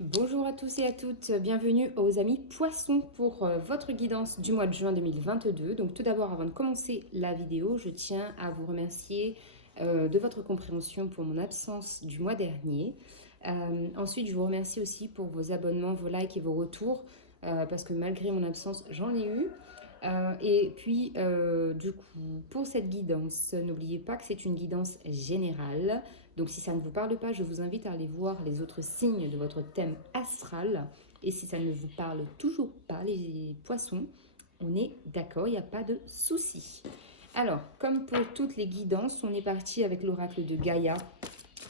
Bonjour à tous et à toutes, bienvenue aux amis poissons pour votre guidance du mois de juin 2022. Donc tout d'abord, avant de commencer la vidéo, je tiens à vous remercier de votre compréhension pour mon absence du mois dernier. Ensuite, je vous remercie aussi pour vos abonnements, vos likes et vos retours, parce que malgré mon absence, j'en ai eu. Et puis, du coup, pour cette guidance, n'oubliez pas que c'est une guidance générale. Donc si ça ne vous parle pas, je vous invite à aller voir les autres signes de votre thème astral. Et si ça ne vous parle toujours pas, les poissons, on est d'accord, il n'y a pas de souci. Alors, comme pour toutes les guidances, on est parti avec l'oracle de Gaïa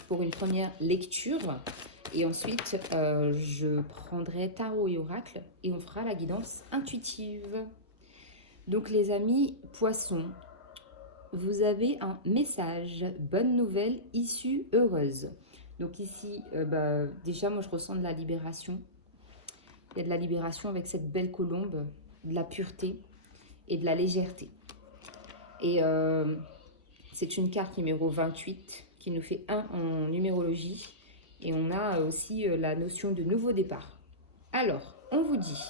pour une première lecture. Et ensuite, je prendrai tarot et oracle et on fera la guidance intuitive. Donc les amis poissons, vous avez un message, bonne nouvelle, issue heureuse. Donc ici, déjà, moi, je ressens de la libération. Il y a de la libération avec cette belle colombe, de la pureté et de la légèreté. Et c'est une carte numéro 28 qui nous fait 1 en numérologie. Et on a aussi la notion de nouveau départ. Alors, on vous dit,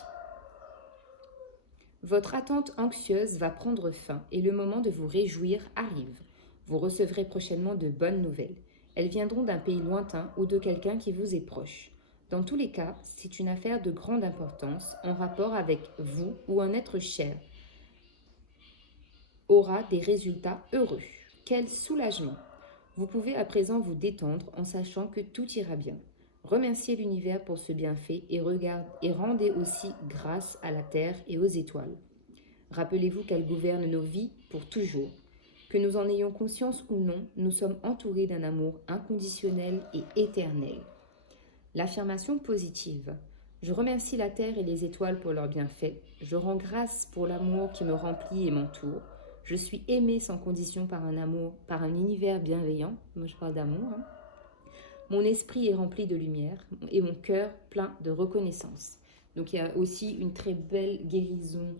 votre attente anxieuse va prendre fin et le moment de vous réjouir arrive. Vous recevrez prochainement de bonnes nouvelles. Elles viendront d'un pays lointain ou de quelqu'un qui vous est proche. Dans tous les cas, c'est une affaire de grande importance en rapport avec vous ou un être cher. Aura des résultats heureux. Quel soulagement! Vous pouvez à présent vous détendre en sachant que tout ira bien. Remerciez l'univers pour ce bienfait et rendez aussi grâce à la terre et aux étoiles. Rappelez-vous qu'elle gouverne nos vies pour toujours. Que nous en ayons conscience ou non, nous sommes entourés d'un amour inconditionnel et éternel. L'affirmation positive. Je remercie la terre et les étoiles pour leurs bienfaits. Je rends grâce pour l'amour qui me remplit et m'entoure. Je suis aimée sans condition par un amour, par un univers bienveillant. Moi, je parle d'amour. Mon esprit est rempli de lumière et mon cœur plein de reconnaissance. Donc, il y a aussi une très belle guérison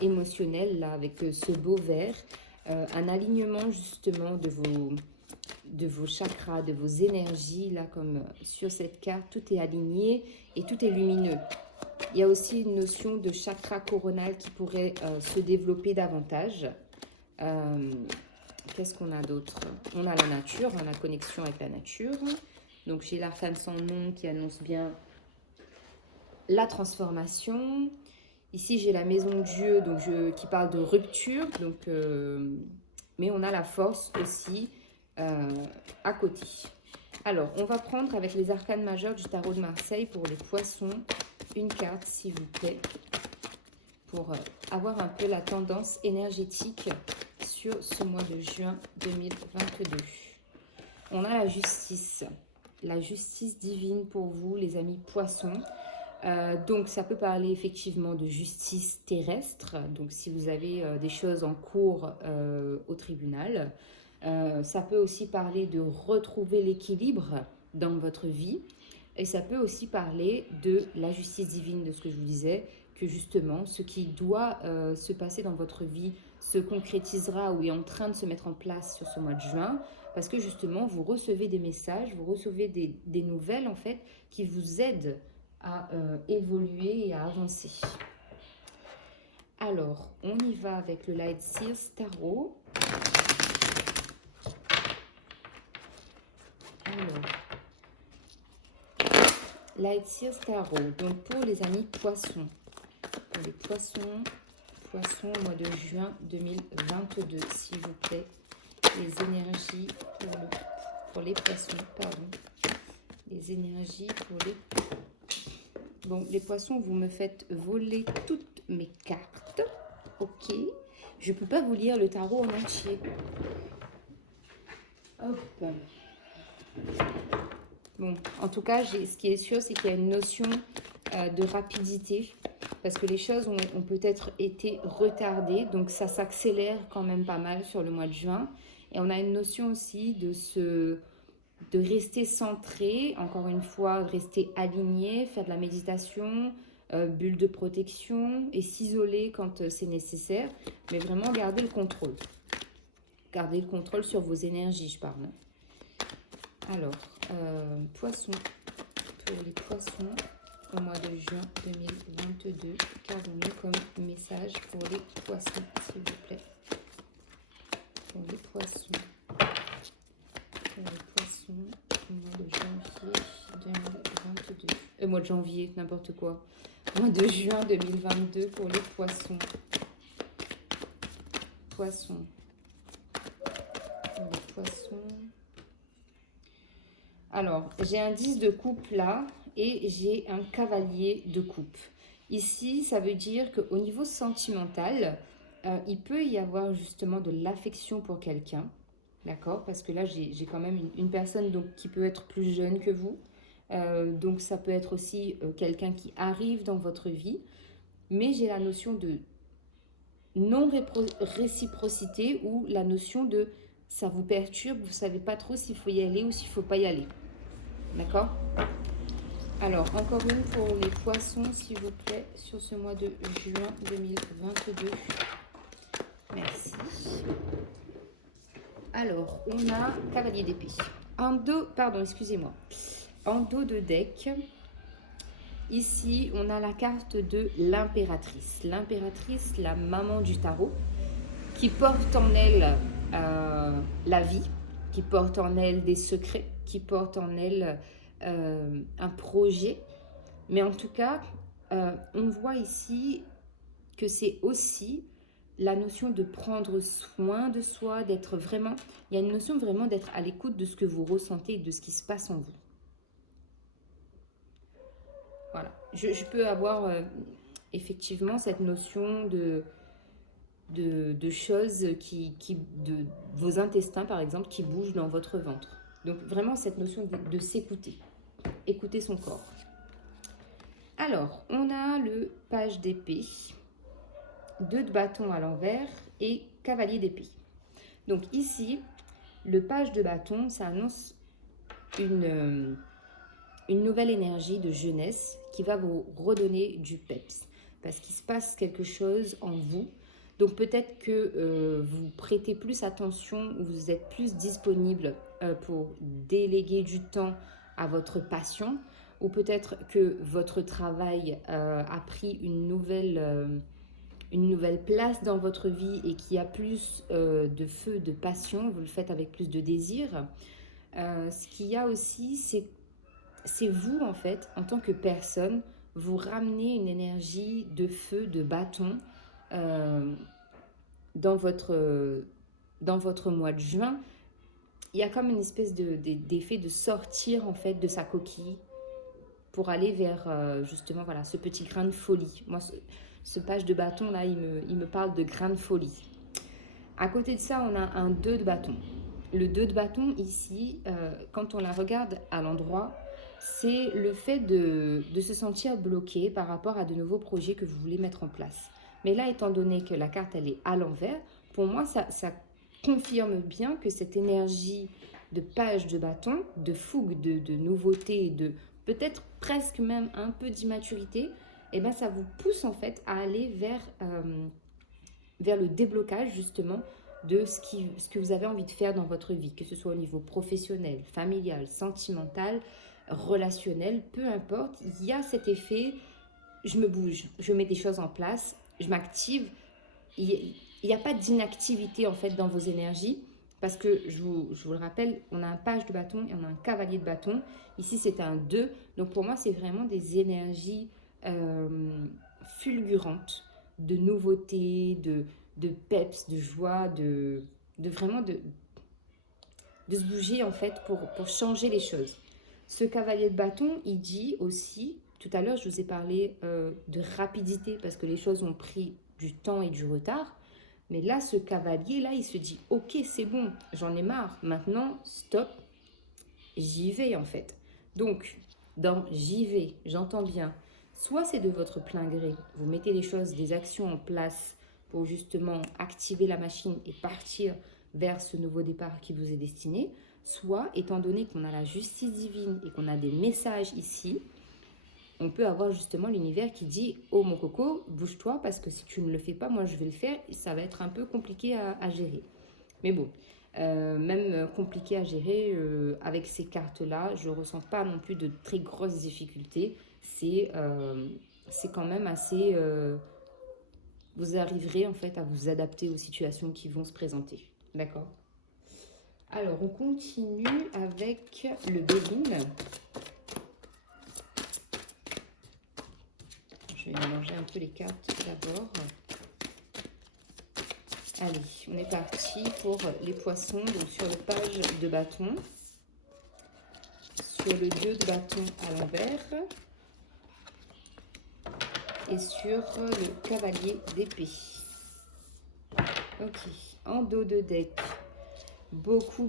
émotionnelle là avec ce beau vert, un alignement justement de vos chakras, de vos énergies là comme sur cette carte, tout est aligné et tout est lumineux. Il y a aussi une notion de chakra coronal qui pourrait se développer davantage. Qu'est-ce qu'on a d'autre? On a la nature, la connexion avec la nature. Donc j'ai l'arcane sans nom qui annonce bien la transformation. Ici j'ai la maison de Dieu donc qui parle de rupture. Donc, mais on a la force aussi à côté. Alors on va prendre avec les arcanes majeures du tarot de Marseille pour les poissons une carte s'il vous plaît pour avoir un peu la tendance énergétique sur ce mois de juin 2022. On a la justice divine pour vous les amis poissons. Donc ça peut parler effectivement de justice terrestre, donc si vous avez des choses en cours au tribunal. Ça peut aussi parler de retrouver l'équilibre dans votre vie. Et ça peut aussi parler de la justice divine, de ce que je vous disais, que justement, ce qui doit se passer dans votre vie se concrétisera ou est en train de se mettre en place sur ce mois de juin, parce que justement, vous recevez des messages, vous recevez des nouvelles, en fait, qui vous aident à évoluer et à avancer. Alors, on y va avec le Light Seers Tarot. Alors, Light Seers Tarot, donc pour les amis poissons. Pour les poissons au mois de juin 2022, s'il vous plaît. Les énergies pour les poissons, pardon. Les énergies pour les... Bon, les poissons, vous me faites voler toutes mes cartes. Ok. Je ne peux pas vous lire le tarot en entier. Hop. Bon, en tout cas, ce qui est sûr, c'est qu'il y a une notion de rapidité parce que les choses ont peut-être été retardées, donc ça s'accélère quand même pas mal sur le mois de juin. Et on a une notion aussi de rester centré, encore une fois, rester aligné, faire de la méditation, bulle de protection et s'isoler quand c'est nécessaire, mais vraiment garder le contrôle. Garder le contrôle sur vos énergies, je parle. Alors, poisson pour les poissons au mois de juin 2022. Qu'avons-nous comme message pour les poissons, s'il vous plaît? Pour les poissons. Pour les poissons au mois de janvier 2022. Mois de janvier, n'importe quoi. Mois de juin 2022 pour les poissons. Poissons. Pour les poissons. Alors, j'ai un 10 de coupe là et j'ai un cavalier de coupe. Ici, ça veut dire qu'au niveau sentimental, il peut y avoir justement de l'affection pour quelqu'un. D'accord? Parce que là, j'ai quand même une personne donc, qui peut être plus jeune que vous. Donc, ça peut être aussi quelqu'un qui arrive dans votre vie. Mais j'ai la notion de non-réciprocité ou la notion de ça vous perturbe, vous ne savez pas trop s'il faut y aller ou s'il ne faut pas y aller. D'accord? Alors, encore une pour les poissons, s'il vous plaît, sur ce mois de juin 2022. Merci. Alors, on a cavalier d'épée. En dos, pardon, excusez-moi. En dos de deck, ici, on a la carte de l'impératrice. L'impératrice, la maman du tarot, qui porte en elle la vie, qui porte en elle des secrets, qui porte en elle un projet. Mais en tout cas, on voit ici que c'est aussi la notion de prendre soin de soi, d'être vraiment... Il y a une notion vraiment d'être à l'écoute de ce que vous ressentez et de ce qui se passe en vous. Voilà. Je peux avoir effectivement cette notion de choses de vos intestins, par exemple, qui bougent dans votre ventre. Donc, vraiment, cette notion de s'écouter. Écouter son corps. Alors, on a le page d'épée, 2 de bâton à l'envers et cavalier d'épée. Donc, ici, le page de bâton, ça annonce une nouvelle énergie de jeunesse qui va vous redonner du peps. Parce qu'il se passe quelque chose en vous. Donc peut-être que vous prêtez plus attention, vous êtes plus disponible pour déléguer du temps à votre passion, ou peut-être que votre travail a pris une nouvelle place dans votre vie et qu'il y a plus de feu, de passion, vous le faites avec plus de désir. Ce qu'il y a aussi, c'est vous en fait, en tant que personne, vous ramenez une énergie de feu, de bâton, dans votre mois de juin. Il y a comme une espèce d'effet de sortir en fait de sa coquille pour aller vers justement voilà, ce petit grain de folie. Moi, ce page de bâton là, il me parle de grain de folie. À côté de ça, on a un 2 de bâton. Le 2 de bâton ici, quand on la regarde à l'endroit, c'est le fait de se sentir bloqué par rapport à de nouveaux projets que vous voulez mettre en place. Mais là, étant donné que la carte, elle est à l'envers, pour moi, ça confirme bien que cette énergie de page de bâton, de fougue, de nouveauté, de peut-être presque même un peu d'immaturité, eh ben, ça vous pousse en fait à aller vers le déblocage justement de ce que vous avez envie de faire dans votre vie, que ce soit au niveau professionnel, familial, sentimental, relationnel, peu importe, il y a cet effet, je me bouge, je mets des choses en place, je m'active. Il n'y a pas d'inactivité en fait dans vos énergies parce que je vous le rappelle, on a un page de bâton et on a un cavalier de bâton. Ici, c'est un 2. Donc pour moi, c'est vraiment des énergies fulgurantes de nouveauté, de peps, de joie, de vraiment de se bouger en fait pour changer les choses. Ce cavalier de bâton, il dit aussi, tout à l'heure je vous ai parlé de rapidité parce que les choses ont pris du temps et du retard. Mais là, ce cavalier-là, il se dit, ok, c'est bon, j'en ai marre. Maintenant, stop, j'y vais en fait. Donc, dans j'y vais, j'entends bien. Soit c'est de votre plein gré, vous mettez les choses, des actions en place pour justement activer la machine et partir vers ce nouveau départ qui vous est destiné. Soit, étant donné qu'on a la justice divine et qu'on a des messages ici, on peut avoir justement l'univers qui dit « Oh mon coco, bouge-toi parce que si tu ne le fais pas, moi je vais le faire et ça va être un peu compliqué à gérer. » Mais bon, même compliqué à gérer. Avec ces cartes-là, je ne ressens pas non plus de très grosses difficultés. C'est quand même assez... vous arriverez en fait à vous adapter aux situations qui vont se présenter. D'accord? Alors, on continue avec le Béline. Je vais mélanger un peu les cartes d'abord. Allez, on est parti pour les poissons. Donc, sur le page de bâton, sur le 2 de bâton à l'envers et sur le cavalier d'épée. Ok, en dos de deck, beaucoup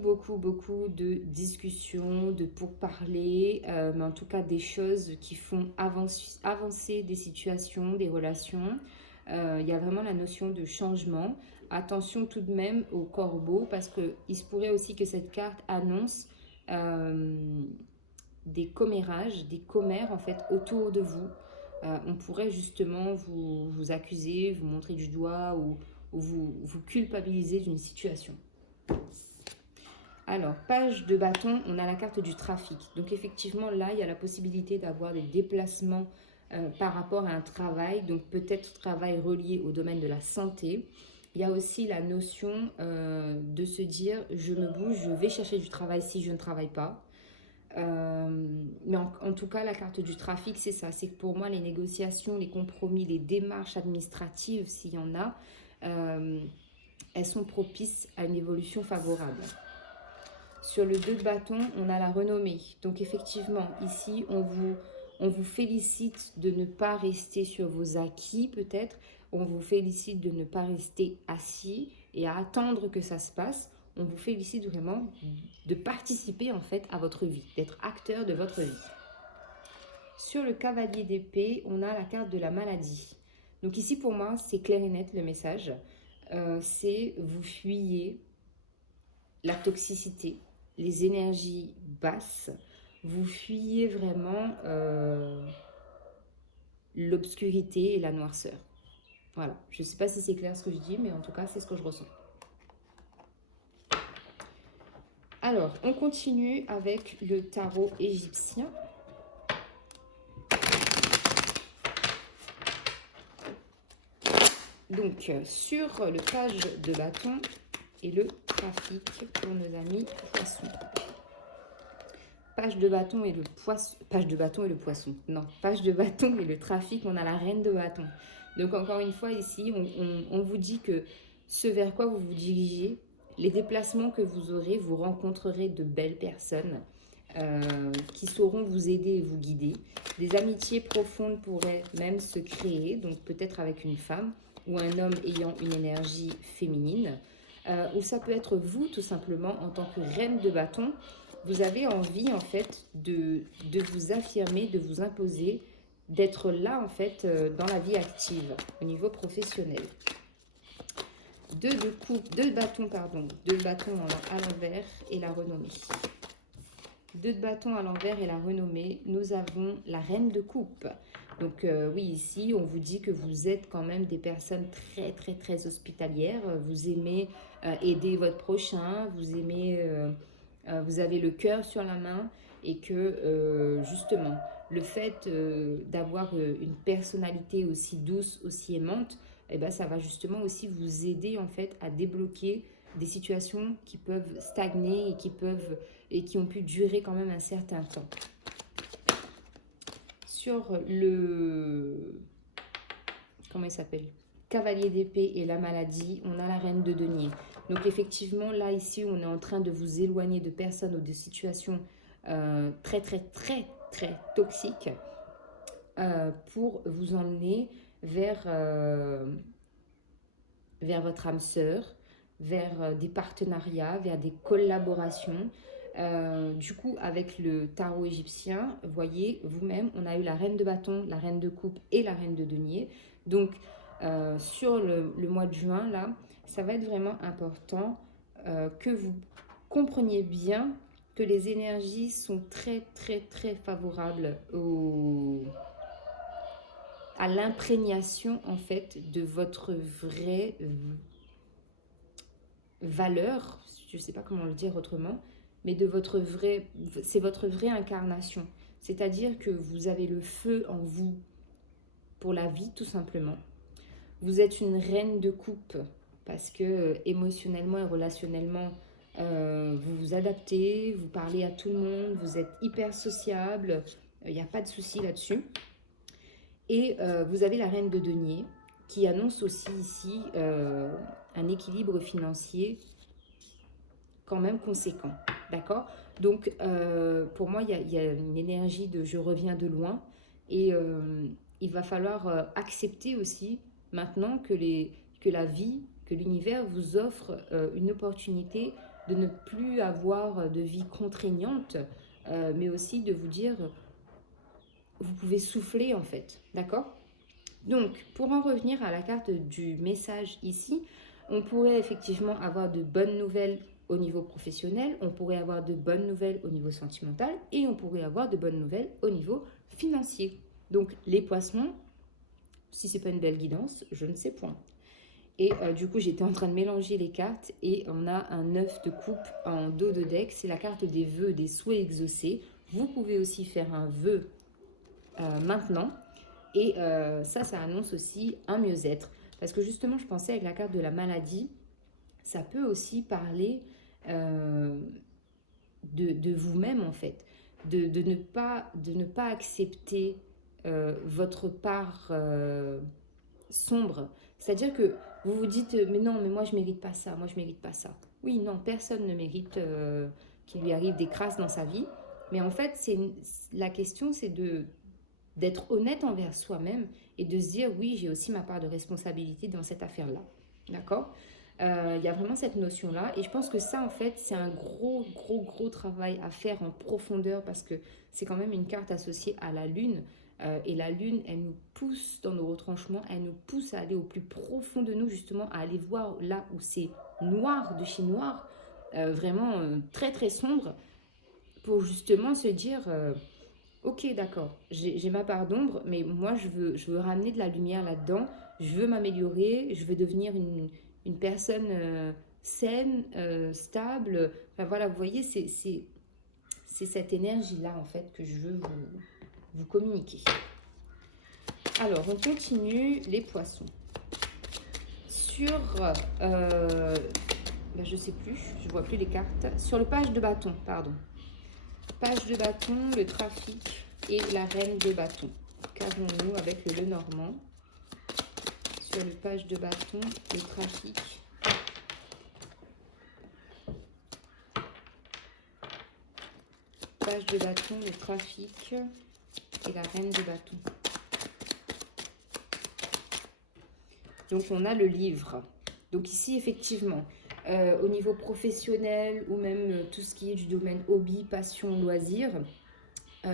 de discussions, de pourparlers, mais en tout cas des choses qui font avancer des situations, des relations. Il y a vraiment la notion de changement. Attention tout de même au corbeau, parce qu'il se pourrait aussi que cette carte annonce des commérages, des commères en fait autour de vous. On pourrait justement vous accuser, vous montrer du doigt ou vous culpabiliser d'une situation. Alors, page de bâton, on a la carte du trafic. Donc effectivement, là, il y a la possibilité d'avoir des déplacements par rapport à un travail, donc peut-être travail relié au domaine de la santé. Il y a aussi la notion de se dire, je me bouge, je vais chercher du travail si je ne travaille pas. Mais en tout cas, la carte du trafic, c'est ça. C'est que pour moi, les négociations, les compromis, les démarches administratives, s'il y en a, elles sont propices à une évolution favorable. Sur le 2 de bâton, on a la renommée. Donc effectivement, ici, on vous félicite de ne pas rester sur vos acquis peut-être. On vous félicite de ne pas rester assis et à attendre que ça se passe. On vous félicite vraiment de participer en fait à votre vie, d'être acteur de votre vie. Sur le cavalier d'épée, on a la carte de la maladie. Donc ici pour moi, c'est clair et net le message. C'est vous fuyez la toxicité, les énergies basses, vous fuyez vraiment l'obscurité et la noirceur. Voilà, je ne sais pas si c'est clair ce que je dis, mais en tout cas, c'est ce que je ressens. Alors, on continue avec le tarot égyptien. Donc, sur le page de bâton et le trafic pour nos amis poissons. Page de bâton et le poisson. Page de bâton et le poisson. Non, page de bâton et le trafic, on a la reine de bâton. Donc, encore une fois, ici, on vous dit que ce vers quoi vous vous dirigez, les déplacements que vous aurez, vous rencontrerez de belles personnes qui sauront vous aider et vous guider. Des amitiés profondes pourraient même se créer, donc peut-être avec une femme ou un homme ayant une énergie féminine. Ou ça peut être vous, tout simplement, en tant que reine de bâton. Vous avez envie, en fait, de vous affirmer, de vous imposer, d'être là, en fait, dans la vie active, au niveau professionnel. Deux bâtons à l'envers et la renommée. 2 de bâton à l'envers et la renommée. Nous avons la reine de coupe. Donc oui, ici, on vous dit que vous êtes quand même des personnes très hospitalières. Vous aimez aider votre prochain, vous aimez, vous avez le cœur sur la main et que justement, le fait d'avoir une personnalité aussi douce, aussi aimante, eh ben, ça va justement aussi vous aider en fait à débloquer des situations qui peuvent stagner et qui ont pu durer quand même un certain temps. Sur le... Comment il s'appelle ? Cavalier d'épée et la maladie, on a la reine de denier. Donc effectivement, là, ici, on est en train de vous éloigner de personnes ou de situations très toxiques pour vous emmener vers votre âme sœur, vers des partenariats, vers des collaborations. Du coup, avec le tarot égyptien, voyez, vous-même, on a eu la reine de bâton, la reine de coupe et la reine de denier. Donc, sur le mois de juin, là, ça va être vraiment important que vous compreniez bien que les énergies sont très favorables à l'imprégnation, en fait, de votre valeur, je ne sais pas comment le dire autrement, mais de votre vrai, c'est votre vraie incarnation. C'est-à-dire que vous avez le feu en vous pour la vie, tout simplement. Vous êtes une reine de coupe parce que émotionnellement et relationnellement, vous vous adaptez, vous parlez à tout le monde, vous êtes hyper sociable, il n'y a pas de souci là-dessus. Et vous avez la reine de denier qui annonce aussi ici un équilibre financier quand même conséquent. D'accord? Donc, pour moi, il y a une énergie de je reviens de loin et il va falloir accepter aussi maintenant que la vie, que l'univers vous offre une opportunité de ne plus avoir de vie contraignante, mais aussi de vous dire, vous pouvez souffler en fait. D'accord? Donc, pour en revenir à la carte du message ici, on pourrait effectivement avoir de bonnes nouvelles au niveau professionnel, on pourrait avoir de bonnes nouvelles au niveau sentimental et on pourrait avoir de bonnes nouvelles au niveau financier. Donc, les poissons, si ce n'est pas une belle guidance, je ne sais point. Et du coup, j'étais en train de mélanger les cartes et on a un 9 de coupe en dos de deck. C'est la carte des vœux, des souhaits exaucés. Vous pouvez aussi faire un vœu maintenant. Et ça annonce aussi un mieux-être. Parce que justement, je pensais avec la carte de la maladie, ça peut aussi parler de vous-même en fait. De ne pas accepter votre part sombre. C'est-à-dire que vous vous dites, mais non, mais moi je mérite pas ça, moi je mérite pas ça. Oui, non, personne ne mérite qu'il lui arrive des crasses dans sa vie. Mais en fait, la question, c'est d'être honnête envers soi-même et de se dire oui, j'ai aussi ma part de responsabilité dans cette affaire-là. D'accord? Il y a vraiment cette notion-là et je pense que ça, en fait, c'est un gros travail à faire en profondeur parce que c'est quand même une carte associée à la Lune. Et la Lune, elle nous pousse dans nos retranchements, elle nous pousse à aller au plus profond de nous, justement, à aller voir là où c'est noir de chez noir, vraiment très sombre, pour justement se dire ok, d'accord, j'ai ma part d'ombre, mais moi, je veux ramener de la lumière là-dedans, je veux m'améliorer, je veux devenir une personne saine, stable. Enfin voilà, vous voyez, c'est cette énergie-là, en fait, que je veux vous communiquer. Alors, on continue les poissons. Sur, je sais plus, je vois plus les cartes. Sur le page de bâton, pardon. Page de bâton, le trafic et la reine de bâton. Qu'avons-nous avec le Lenormand? Sur le page de bâton, le trafic. Page de bâton, le trafic et la reine de bâton. Donc, on a le livre. Donc ici, effectivement, au niveau professionnel ou même tout ce qui est du domaine hobby, passion, loisir,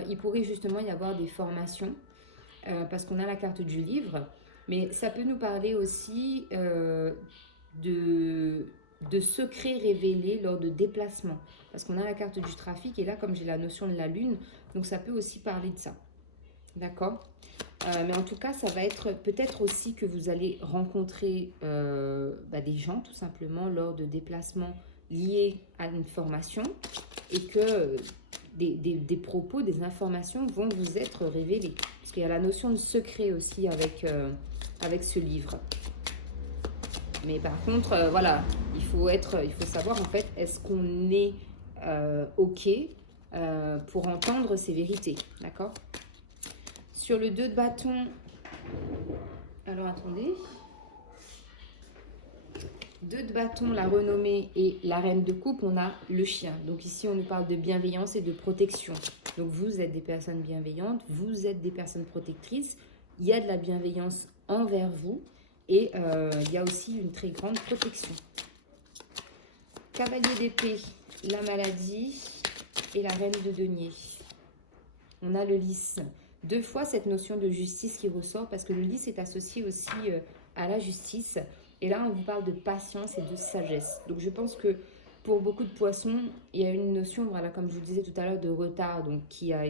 il pourrait justement y avoir des formations parce qu'on a la carte du livre. Mais ça peut nous parler aussi de secrets révélés lors de déplacements. Parce qu'on a la carte du trafic et là, comme j'ai la notion de la lune, donc ça peut aussi parler de ça. D'accord? Mais en tout cas, ça va être peut-être aussi que vous allez rencontrer des gens tout simplement lors de déplacements liés à une formation et que des propos, des informations vont vous être révélées. Parce qu'il y a la notion de secret aussi avec ce livre. Mais par contre, voilà, il faut savoir en fait, est-ce qu'on est OK pour entendre ces vérités, d'accord? Sur le 2 de bâton, alors attendez, 2 de bâton, la renommée et la reine de coupe, on a le chien. Donc ici, on nous parle de bienveillance et de protection. Donc vous êtes des personnes bienveillantes, vous êtes des personnes protectrices. Il y a de la bienveillance envers vous et il y a aussi une très grande protection. Cavalier d'épée, la maladie et la reine de denier. On a le lys. 2 fois cette notion de justice qui ressort parce que le lys est associé aussi à la justice. Et là, on vous parle de patience et de sagesse. Donc, je pense que pour beaucoup de poissons, il y a une notion, voilà, comme je vous disais tout à l'heure, de retard donc, qui a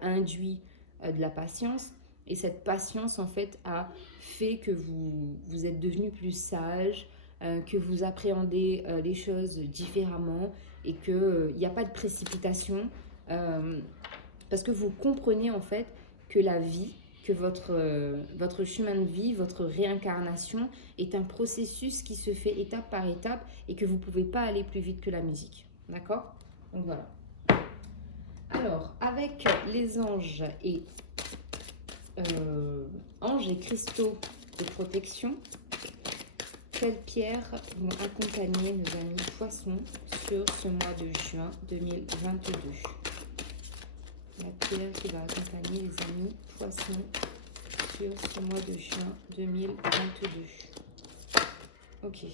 induit de la patience. Et cette patience, en fait, a fait que vous êtes devenu plus sage, que vous appréhendez les choses différemment et qu'il n'y a pas de précipitation parce que vous comprenez en fait que la vie, que votre chemin de vie, votre réincarnation est un processus qui se fait étape par étape et que vous ne pouvez pas aller plus vite que la musique. D'accord? Donc voilà. Alors, avec les anges et cristaux de protection, quelles pierres vont accompagner nos amis poissons sur ce mois de juin 2022? La pierre qui va accompagner les amis poissons sur ce mois de juin 2022. Ok.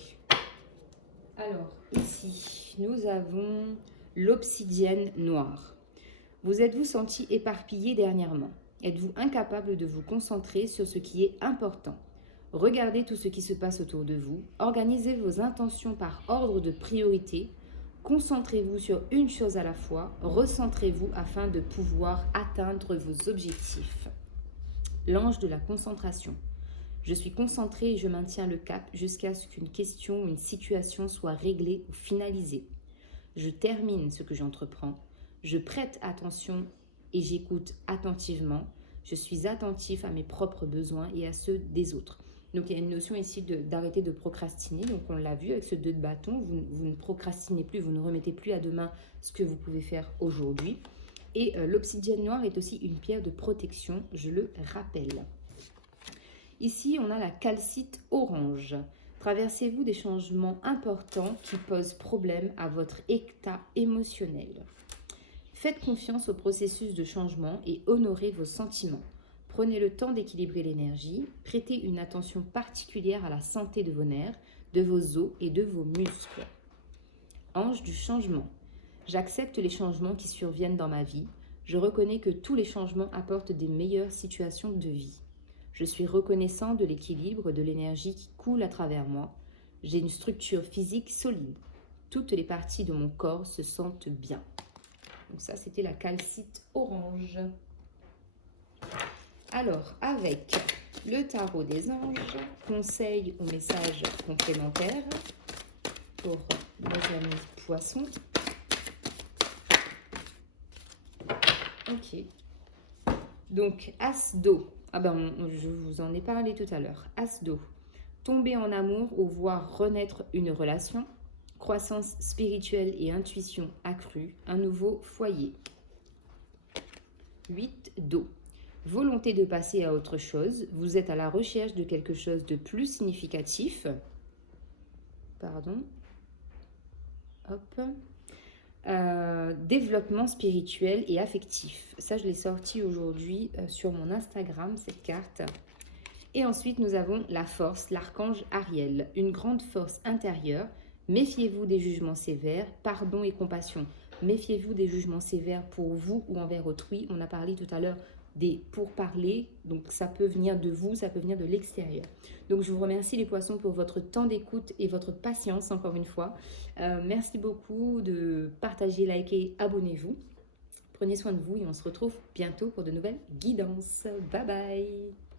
Alors, ici, nous avons l'obsidienne noire. Vous êtes-vous senti éparpillé dernièrement? Êtes-vous incapable de vous concentrer sur ce qui est important? Regardez tout ce qui se passe autour de vous. Organisez vos intentions par ordre de priorité. Concentrez-vous sur une chose à la fois. Recentrez-vous afin de pouvoir atteindre vos objectifs. L'ange de la concentration. Je suis concentré et je maintiens le cap jusqu'à ce qu'une question ou une situation soit réglée ou finalisée. Je termine ce que j'entreprends. Je prête attention et j'écoute attentivement. Je suis attentif à mes propres besoins et à ceux des autres. Donc, il y a une notion ici d'arrêter de procrastiner. Donc, on l'a vu avec ce 2 de bâton. Vous ne procrastinez plus, vous ne remettez plus à demain ce que vous pouvez faire aujourd'hui. Et l'obsidienne noire est aussi une pierre de protection, je le rappelle. Ici, on a la calcite orange. Traversez-vous des changements importants qui posent problème à votre état émotionnel? Faites confiance au processus de changement et honorez vos sentiments. Prenez le temps d'équilibrer l'énergie, prêtez une attention particulière à la santé de vos nerfs, de vos os et de vos muscles. Ange du changement. J'accepte les changements qui surviennent dans ma vie. Je reconnais que tous les changements apportent des meilleures situations de vie. Je suis reconnaissant de l'équilibre de l'énergie qui coule à travers moi. J'ai une structure physique solide. Toutes les parties de mon corps se sentent bien. Donc ça, c'était la calcite orange. Alors, avec le tarot des anges, conseils ou messages complémentaires pour nos amis poissons. Ok. Donc, As d'eau. Ah ben, je vous en ai parlé tout à l'heure. As d'eau. Tomber en amour ou voir renaître une relation. Croissance spirituelle et intuition accrue. Un nouveau foyer. 8 d'eau. Volonté de passer à autre chose. Vous êtes à la recherche de quelque chose de plus significatif. Pardon. Hop. Développement spirituel et affectif. Ça, je l'ai sorti aujourd'hui sur mon Instagram, cette carte. Et ensuite, nous avons la force, l'archange Ariel. Une grande force intérieure. Méfiez-vous des jugements sévères, pardon et compassion. Méfiez-vous des jugements sévères pour vous ou envers autrui. On a parlé tout à l'heure des pourparlers, donc ça peut venir de vous, ça peut venir de l'extérieur. Donc je vous remercie les poissons pour votre temps d'écoute et votre patience encore une fois. Merci beaucoup de partager, liker, abonnez-vous. Prenez soin de vous et on se retrouve bientôt pour de nouvelles guidances. Bye bye!